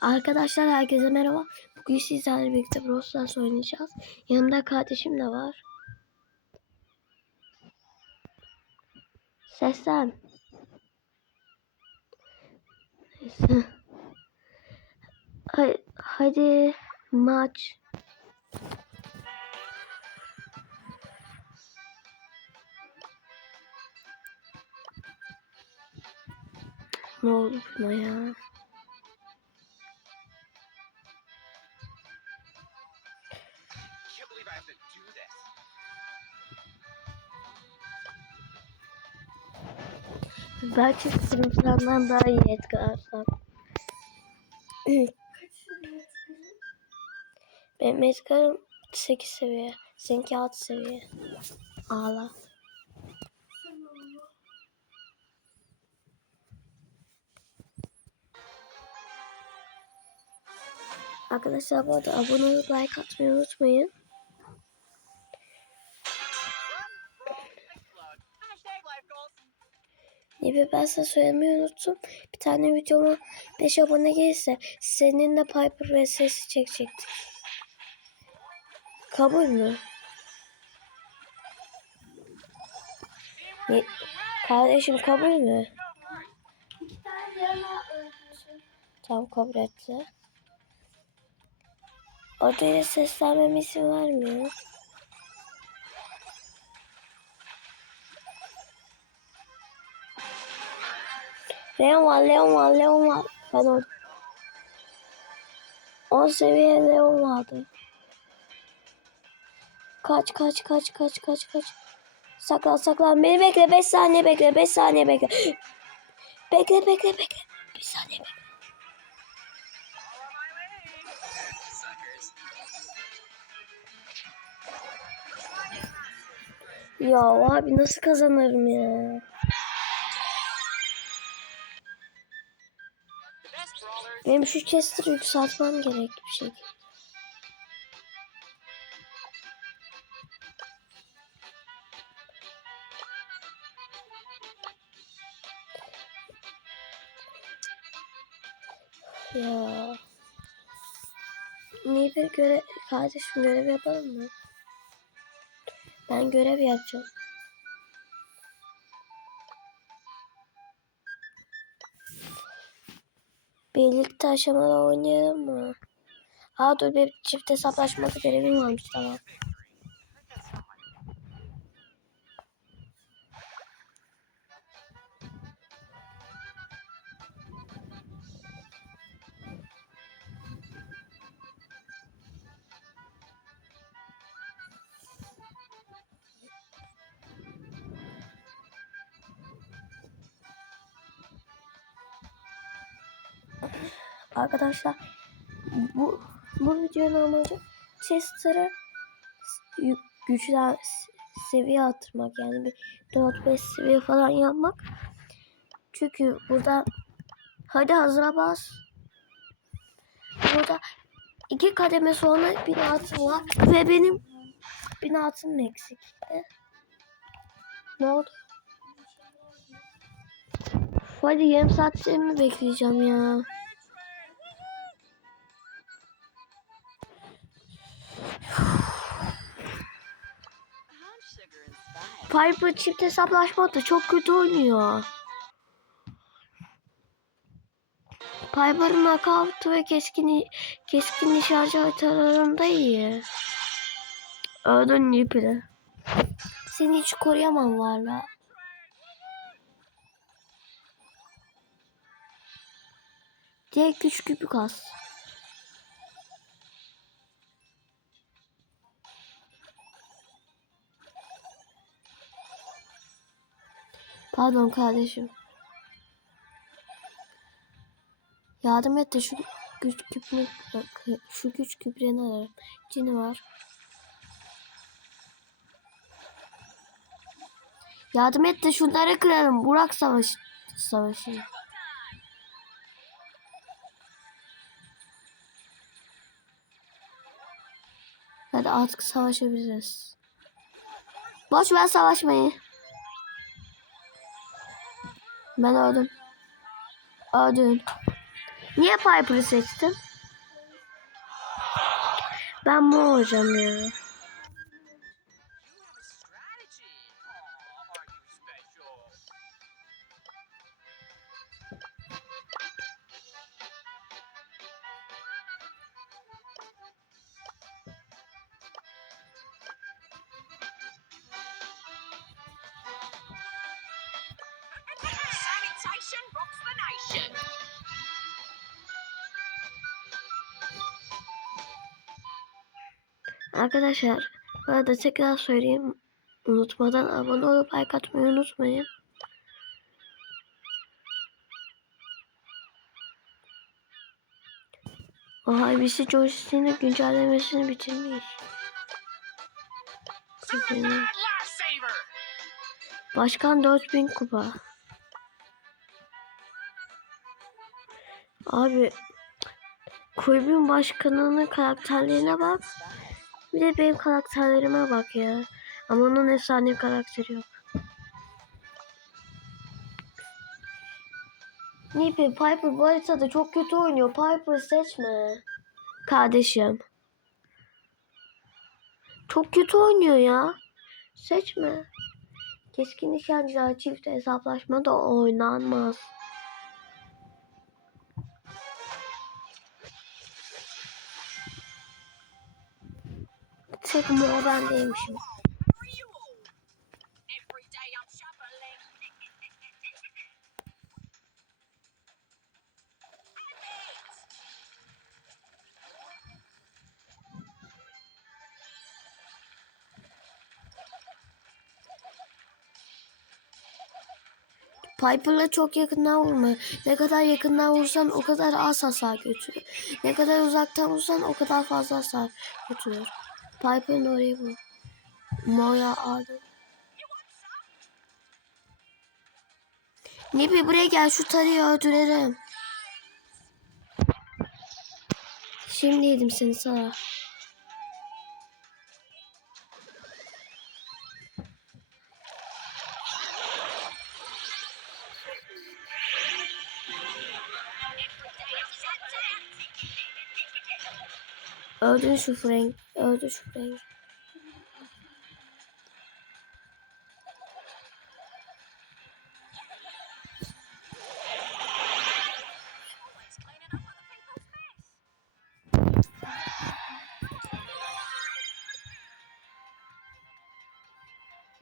Arkadaşlar herkese merhaba. Bugün sizlerle birlikte Brawl Stars oynayacağız. Yanımda kardeşim de var. Seslen. Neyse. Hay- Hadi maç. Ne oldu buna ya? Do this. Belki sınıflardan daha iyi etkilersem. Benim etkilerim 8 seviye. Seninki 6 seviye. Ağla. Arkadaşlar bu arada abone olup like atmayı unutmayın. Gibi ben size söylemeyi unuttum. Bir tane videoma 5 abone gelirse seninle Piper vs çekecektik. Kabul mü? Ne? Kardeşim kabul mü? Tam kabul etti. Odaya seslenmeme izin vermiyor. Leon var, Leon var, Leon. Ben orada. 10 seviye Leon vardı. Kaç, kaç, kaç, kaç, kaç, kaç. Saklan, saklan. Beni bekle. 5 saniye bekle. 5 saniye bekle. Bekle, bekle, bekle. 1 saniye bekle. Ya abi nasıl kazanırım ya? Benim şu Chester'ı yükseltmem gerek bir şekilde. Ya. Niye bir görev... Kardeşim görev yapalım mı? Ben görev yapacağım. Birlikte aşamada oynayalım mı? Aa dur bir çift hesaplaşması görevim varmış tamam. Arkadaşlar bu bu videonun amacı Chester'ı güçler seviye arttırmak yani bir 4-5 seviye falan yapmak. Çünkü burada hadi hazıra bas. Burada iki kademe sonra bir altın var ve benim bir altın eksik. E? Ne oldu? Hadi yarım saat seni mi bekleyeceğim ya? Piper çift hesaplaşma da çok kötü oynuyor. Piper'ın nakavtı ve keskin keskin nişancı haritalarında iyi. Öldün Nipri. Seni hiç koruyamam valla. Direkt güç küpü kas. Pardon kardeşim. Yardım et de şu güç küpünü şu güç küplerini ararım. Cini var. Yardım et de şunları kıralım. Burak savaş savaşı. Hadi artık savaşabiliriz. Boş ver savaşmayı. Ben öldüm. Öldüm. Niye Piper'ı seçtin? Ben mi olacağım ya? Arkadaşlar bu arada tekrar söyleyeyim. Unutmadan abone olup like atmayı unutmayın. Oha birisi joystick'in güncellemesini bitirmiş. Başkan 4000 kupa. Abi kulübün başkanının karakterlerine bak. Bir de benim karakterlerime bak ya. Ama onun efsane karakteri yok. Nipi Piper bu haritada çok kötü oynuyor. Piper seçme. Kardeşim. Çok kötü oynuyor ya. Seçme. Keskin nişancılar çift hesaplaşma da oynanmaz. Tek mor bendeymişim. For you all. Every day I'm shoveling. Piper'la çok yakından vurma. Ne kadar yakından vursan o kadar az hasar götürüyor. Ne kadar uzaktan vursan o kadar fazla hasar götürüyor. Piper'ın orayı bu. Moya aldım. Nipi buraya gel şu tarıyı öldürelim. Şimdi yedim seni Sara. Öldün şu Frank. Öldü şu Frank.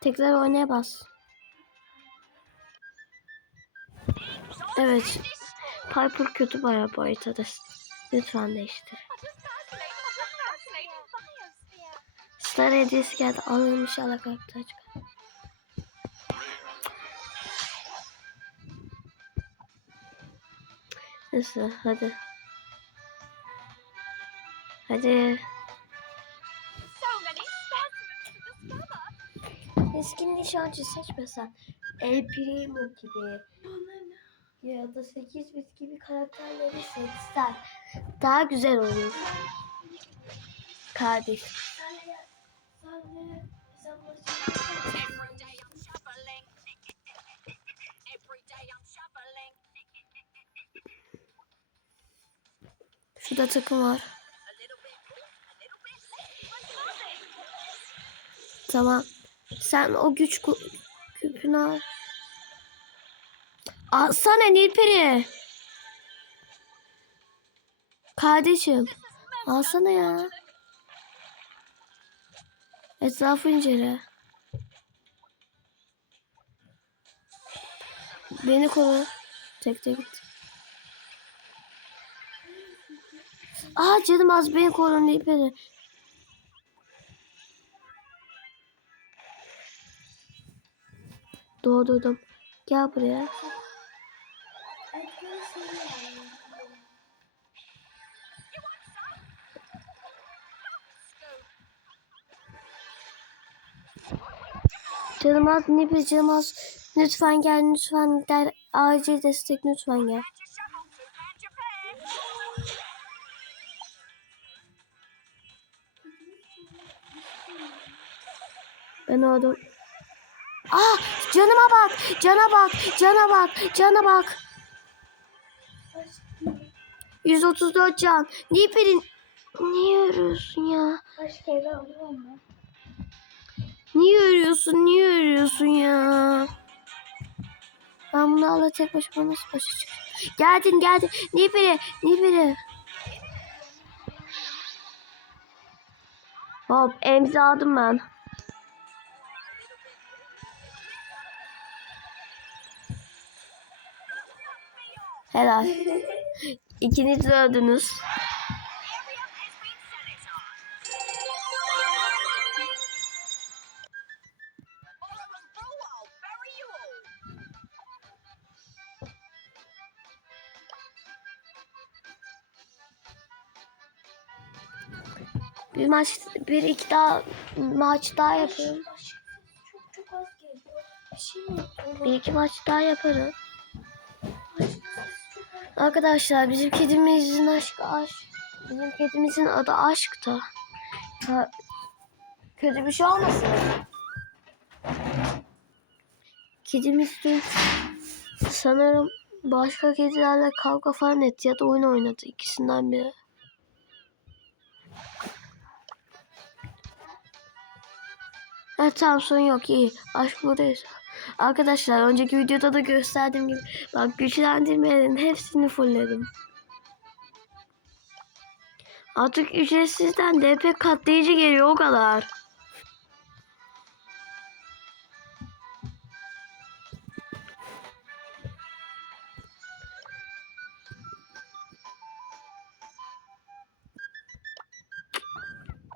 Tekrar oynaya bas. Evet. Piper kötü bayağı bu haritada. Lütfen değiştir. Star hediyesi geldi. Alalım inşallah karakter çıkar. Neyse hadi. Hadi. Keskin nişancı seçmesen. El Primo gibi. Ya da 8 bit gibi karakterleri seçsen. Daha güzel olur. Kardeş. Şurada takım var. Tamam. Sen o güç küpünü al. Alsana Nilperi. Kardeşim. Alsana ya. Etrafı incele. Beni koru. Tek tek git. Aa canım az beni koru Nilperi. Doğdurdum. Gel buraya. Canım az ne bir canım az. Lütfen gel lütfen gel. Acil destek lütfen gel. Ben oldum. Ah canıma bak. Cana bak. Cana bak. Cana bak. 134 can. Nilperi niye örüyorsun ya? Başka eve alıyor mu? Niye örüyorsun? Niye örüyorsun ya? Ben bunlarla tek başıma nasıl başa çıkacağım? Geldin geldin. Nilperi Nilperi. Hop emzaladım ben. Helal. İkiniz de öldünüz. Bir maç, bir iki daha maç daha yapalım. Aşk çok çok az geliyor. Bir iki maç daha az. Arkadaşlar bizim kedimizin aşkı aşk. Bizim kedimizin adı aşktı. Kötü bir şey olmasın. Kedimiz dün sanırım başka kedilerle kavga falan etti ya da oyun oynadı ikisinden biri. Evet tamam sorun yok iyi. Aşk buradayız. Arkadaşlar önceki videoda da gösterdiğim gibi bak güçlendirmelerin hepsini fullledim. Artık ücretsizden DP katlayıcı geliyor o kadar.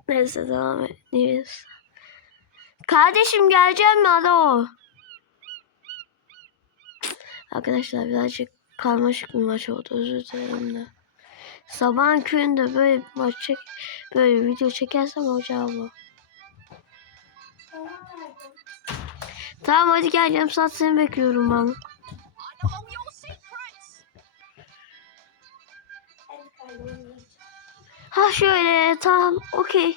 Neyse devam ederiz. Kardeşim geleceğim mi alo? Arkadaşlar birazcık karmaşık bir maç oldu özür dilerim de. Sabahın köründe böyle bir maç çek, böyle bir video çekersem olacağı bu. Tamam hadi gel yarım saat seni bekliyorum ben. Ha şöyle tamam okey.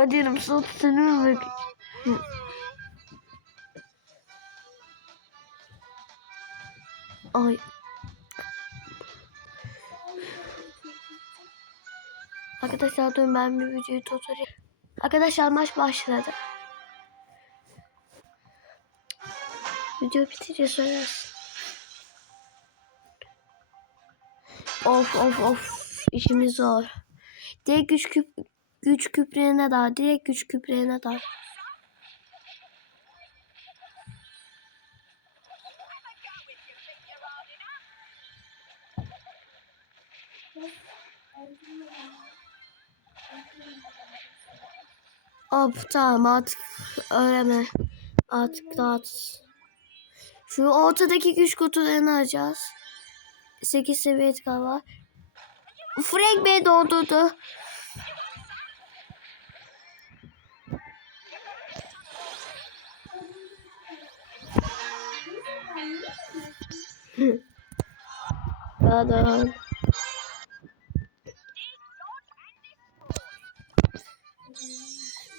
Hadi yarım saat seni mi bekliyorum? Ay. Arkadaşlar dur ben bir videoyu durdurayım. Arkadaşlar maç başladı. Video bitince. Of of of. İşimiz zor. Direkt güç küp güç küpreğine dar. Direkt güç küpreğine dar. Hop tamam artık öğrenme. Artık rahat. Şu ortadaki güç kutularını alacağız. 8 seviye galiba. Frank Bey doldurdu. Pardon.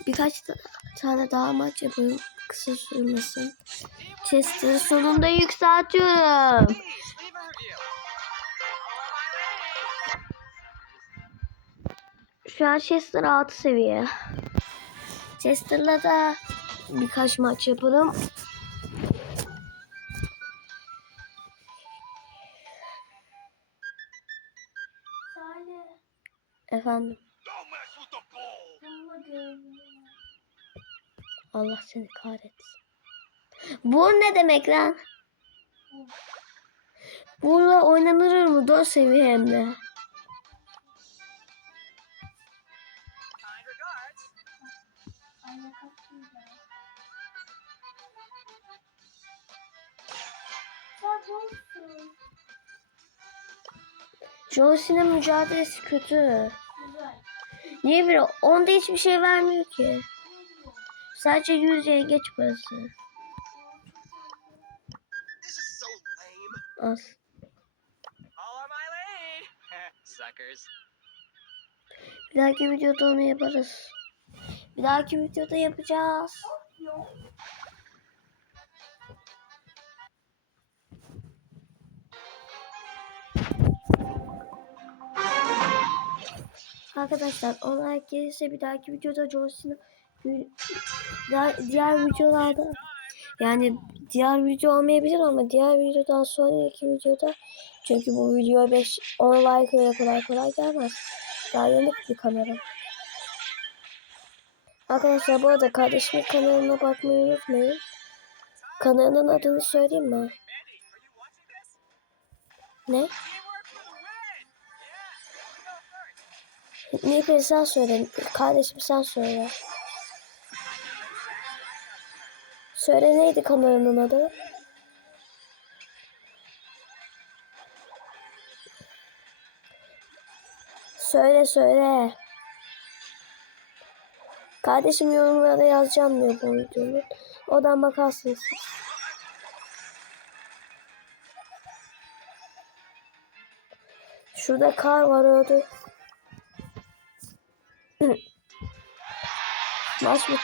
Birkaç ta- tane daha maç yapalım. Kısa sürmesin. Chester sonunda yükseltiyorum. Şu an Chester 6 seviye. Chester'la da birkaç maç yapalım. Efendim. Allah seni kahretsin. Bu ne demek lan? Bununla oynanır mı? 4 seviye hem de. John Cena mücadelesi kötü. Niye bir onda hiçbir şey vermiyor ki. Sadece 100 yengeç parası. Az. Bir dahaki videoda onu yaparız. Bir dahaki videoda yapacağız. Arkadaşlar onlar gelirse bir dahaki videoda John diğer, videolarda yani diğer video olmayabilir ama diğer videodan sonraki videoda çünkü bu video 5 10 like öyle kolay kolay gelmez. Daha yanık bir kamera. Arkadaşlar bu arada kardeşimin kanalına bakmayı unutmayın. Kanalının adını söyleyeyim mi? Ne? Nilperi sen söyle. Kardeşim sen söyle. Söyle neydi kanalının adı? Söyle söyle. Kardeşim yorumlara yazacağım diyor bu videonun. Oradan bakarsınız siz. Şurada kar var öldü. That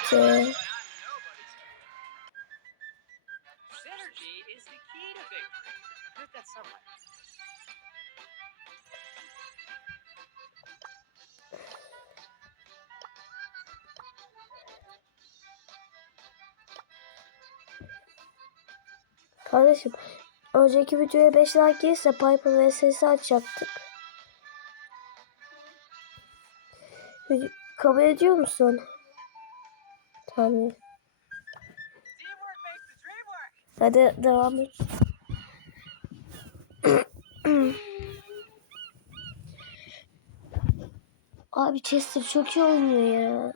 somewhere. Kardeşim önceki videoya 5 like gelirse Piper vs'si açacaktık. Kabul ediyor musun? Tamam. Hadi devam et. Abi Chester çok iyi oynuyor ya.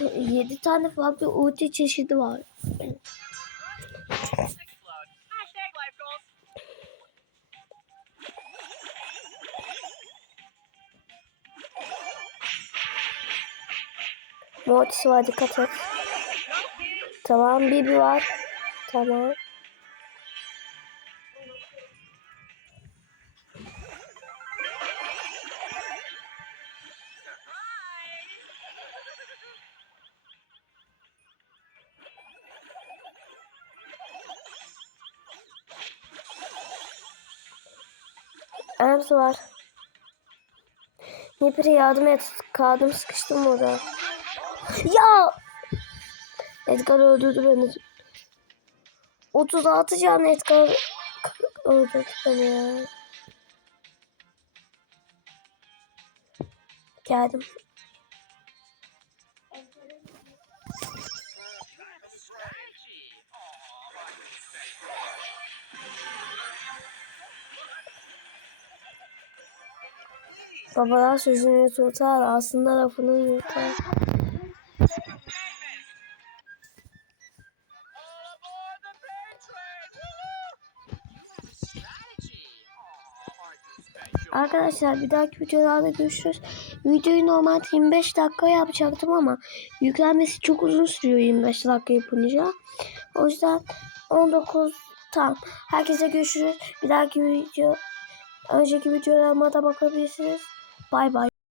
7 tane farklı ulti çeşidi var. Mortis var dikkat et. Tamam Bibi var. Tamam. Ems var. Nipri yardım et. Kaldım sıkıştım orada. Ya! Edgar öldürdü beni. 36 can Edgar öldürdü beni ya. Geldim. Babalar sözünü tutar, aslında lafını yutar. Arkadaşlar bir dahaki videolarda görüşürüz. Videoyu normalde 25 dakika yapacaktım ama yüklenmesi çok uzun sürüyor 25 dakika yapınca. O yüzden 19 tam. Herkese görüşürüz. Bir dahaki video önceki videolarıma da bakabilirsiniz. Bay bay.